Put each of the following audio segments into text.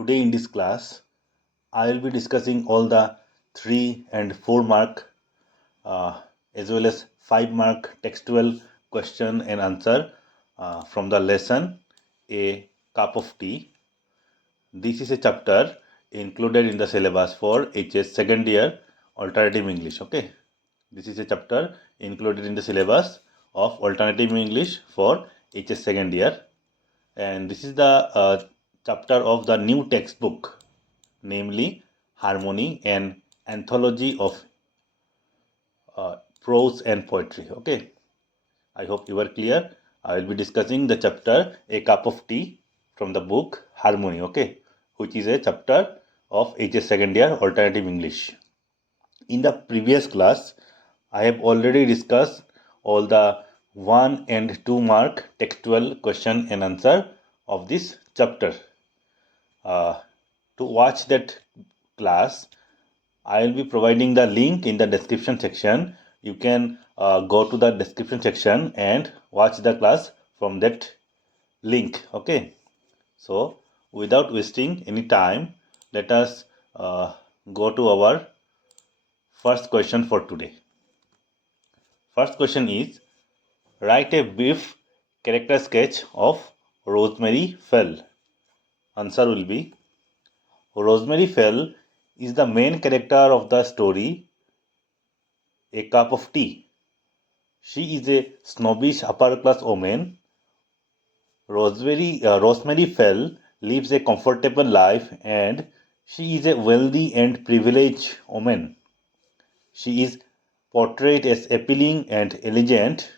Today in this class, I will be discussing all the 3 and 4 mark as well as 5 mark textual question and answer from the lesson A Cup of Tea. This is a chapter included in the syllabus for HS second year alternative English. Okay, this is a chapter included in the syllabus of alternative English for HS second year, and this is the chapter of the new textbook, namely Harmony and Anthology of Prose and Poetry. Okay, I hope you are clear. I will be discussing the chapter A Cup of Tea from the book Harmony. Okay, which is a chapter of HS second year alternative English. In the previous class, I have already discussed all the 1 and 2 mark textual question and answer of this chapter. To watch that class, I will be providing the link in the description section. You can go to the description section and watch the class from that link. Okay, so without wasting any time, let us go to our first question for today. First question is, write a brief character sketch of Rosemary Fell. Answer will be, Rosemary Fell is the main character of the story A Cup of Tea. She is a snobbish upper-class woman. Rosemary Fell lives a comfortable life and she is a wealthy and privileged woman. She is portrayed as appealing and elegant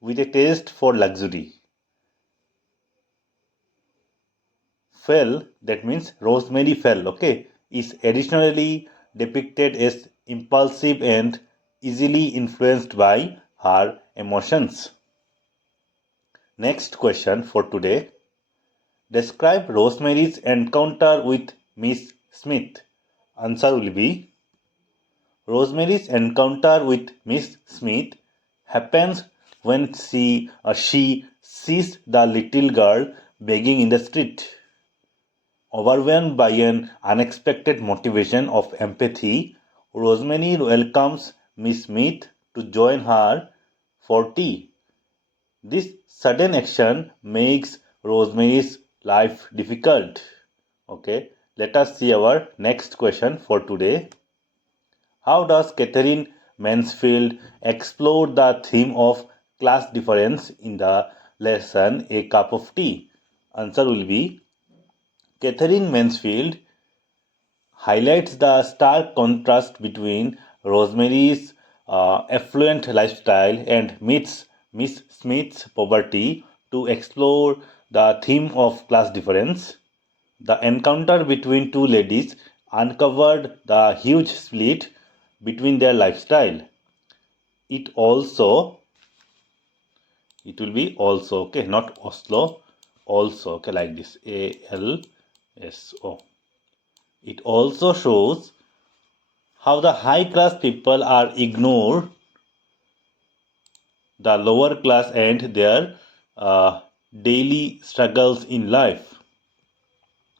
with a taste for luxury. Fell, that means Rosemary Fell, okay, is additionally depicted as impulsive and easily influenced by her emotions. Next question for today. Describe Rosemary's encounter with Miss Smith. Answer will be, Rosemary's encounter with Miss Smith happens when she sees the little girl begging in the street. Overwhelmed by an unexpected motivation of empathy, Rosemary welcomes Miss Smith to join her for tea. This sudden action makes Rosemary's life difficult. Okay, let us see our next question for today. How does Katherine Mansfield explore the theme of class difference in the lesson A Cup of Tea? Answer will be, Katherine Mansfield highlights the stark contrast between Rosemary's affluent lifestyle and Miss Smith's poverty to explore the theme of class difference. The encounter between two ladies uncovered the huge split between their lifestyle. It will be also, okay, not Oslo, also, okay, like this, ALSO. It also shows how the high class people are ignored the lower class and their daily struggles in life.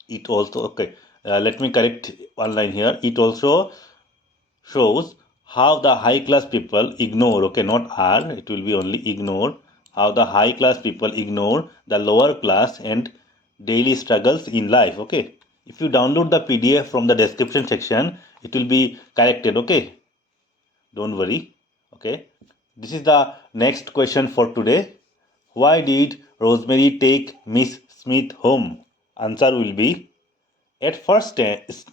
It also, okay, let me correct one line here. It also shows how the high class people ignore, okay, not are, it will be only ignore, how the high class people ignore the lower class and daily struggles in life. Okay, if you download the PDF from the description section, it will be corrected. Okay, don't worry. Okay, this is the next question for today. Why did Rosemary take Miss Smith home? Answer will be, at first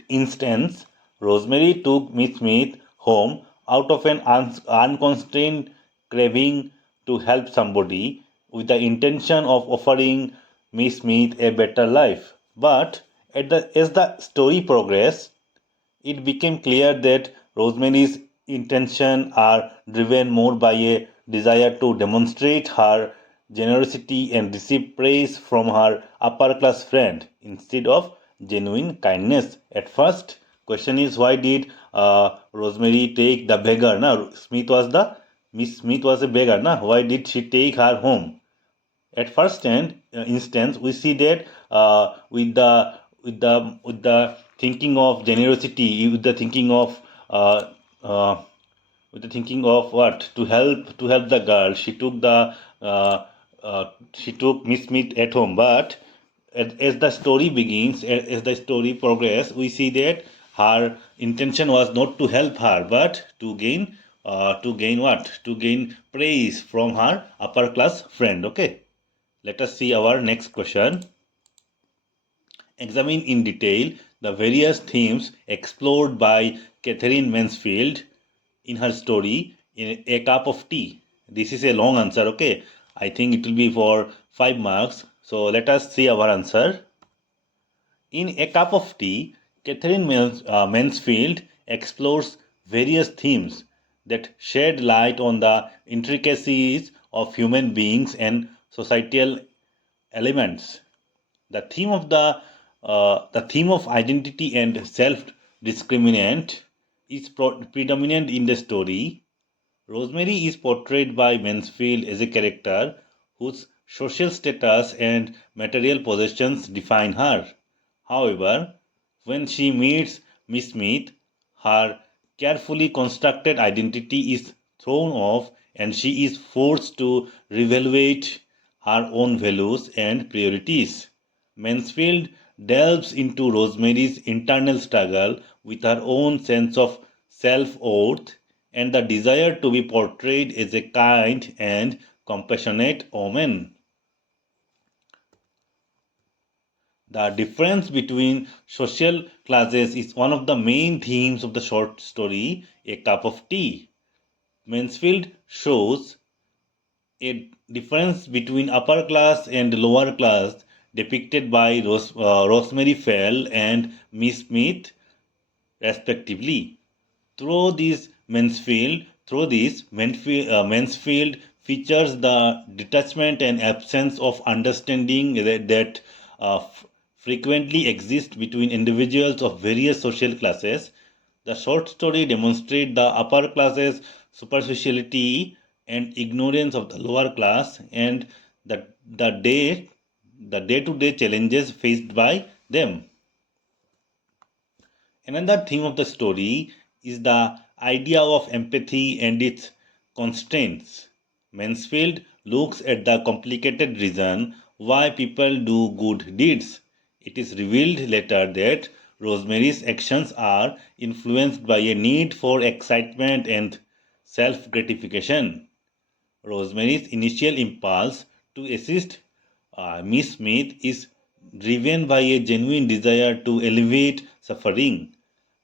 instance, Rosemary took Miss Smith home out of an unconstrained craving to help somebody with the intention of offering Miss Smith a better life. But as the story progressed, it became clear that Rosemary's intentions are driven more by a desire to demonstrate her generosity and receive praise from her upper class friend instead of genuine kindness. At first, question is, why did Rosemary take the beggar? Now, Miss Smith was a beggar. Now, why did she take her home? At first instance, we see that with the with the thinking of generosity, uh, uh, with the thinking of what to help the girl. Uh, she took Miss Smith at home, but as the story begins, as the story progresses, we see that her intention was not to help her, but to gain what? To gain praise from her upper class friend. Okay, let us see our next question. Examine in detail the various themes explored by Katherine Mansfield in her story in A Cup of Tea. This is a long answer, okay? I think it will be for 5 marks. So let us see our answer. In A Cup of Tea, Katherine Mansfield explores various themes that shed light on the intricacies of human beings and societal elements. The theme of identity and self-discriminant is predominant in the story. Rosemary is portrayed by Mansfield as a character whose social status and material possessions define her. However, when she meets Miss Smith, her carefully constructed identity is thrown off and she is forced to reevaluate her own values and priorities. Mansfield delves into Rosemary's internal struggle with her own sense of self worth and the desire to be portrayed as a kind and compassionate woman. The difference between social classes is one of the main themes of the short story, A Cup of Tea. Mansfield shows a difference between upper class and lower class depicted by Rosemary Fell and Miss Smith, respectively. Mansfield features the detachment and absence of understanding that frequently exist between individuals of various social classes. The short story demonstrates the upper class's superficiality and ignorance of the lower class and the, the day the day-to-day challenges faced by them. Another theme of the story is the idea of empathy and its constraints. Mansfield looks at the complicated reason why people do good deeds. It is revealed later that Rosemary's actions are influenced by a need for excitement and self gratification. Rosemary's initial impulse to assist Miss Smith is driven by a genuine desire to alleviate suffering.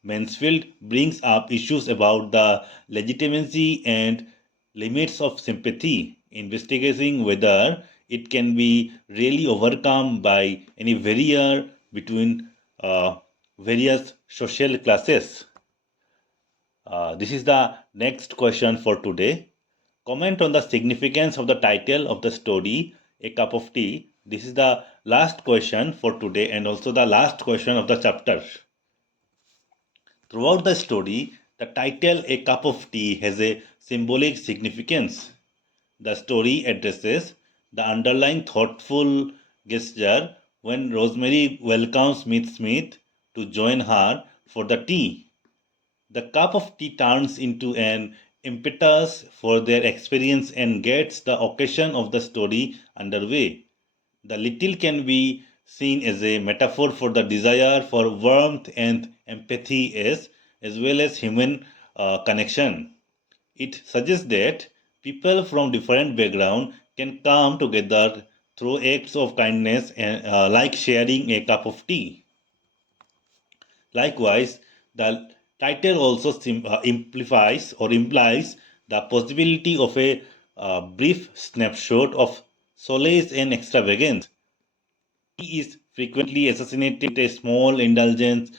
Mansfield brings up issues about the legitimacy and limits of sympathy, investigating whether it can be really overcome by any barrier between various social classes. This is the next question for today. Comment on the significance of the title of the story, A Cup of Tea. This is the last question for today and also the last question of the chapter. Throughout the story, the title A Cup of Tea has a symbolic significance. The story addresses the underlying thoughtful gesture when Rosemary welcomes Miss Smith to join her for the tea. The cup of tea turns into an impetus for their experience and gets the occasion of the story underway. The little can be seen as a metaphor for the desire for warmth and empathy as well as human connection. It suggests that people from different backgrounds can come together through acts of kindness and like sharing a cup of tea. Likewise, the title also implies or implies the possibility of a brief snapshot of solace and extravagance. He is frequently assassinated a small indulgence,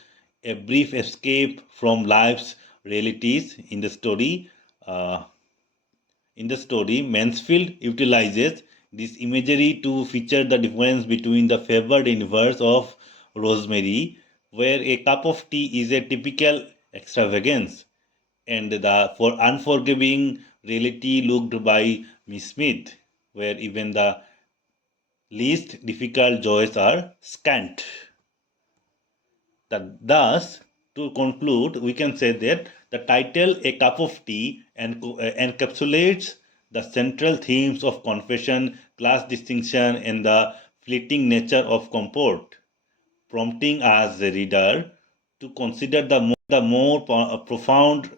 a brief escape from life's realities Uh, in the story, Mansfield utilizes this imagery to feature the difference between the favored universe of Rosemary, where a cup of tea is a typical extravagance, and the for unforgiving reality looked by Miss Smith, where even the least difficult joys are scant. Thus, to conclude, we can say that the title "A Cup of Tea" encapsulates the central themes of confession, class distinction, and the fleeting nature of comfort, prompting us, the reader, to consider the more profound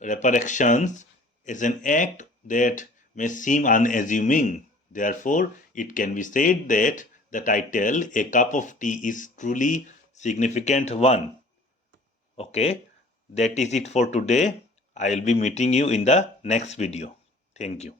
repercussions as an act that may seem unassuming. Therefore, it can be said that the title "A Cup of Tea" is truly significant one. Okay, that is it for today. I will be meeting you in the next video. Thank you.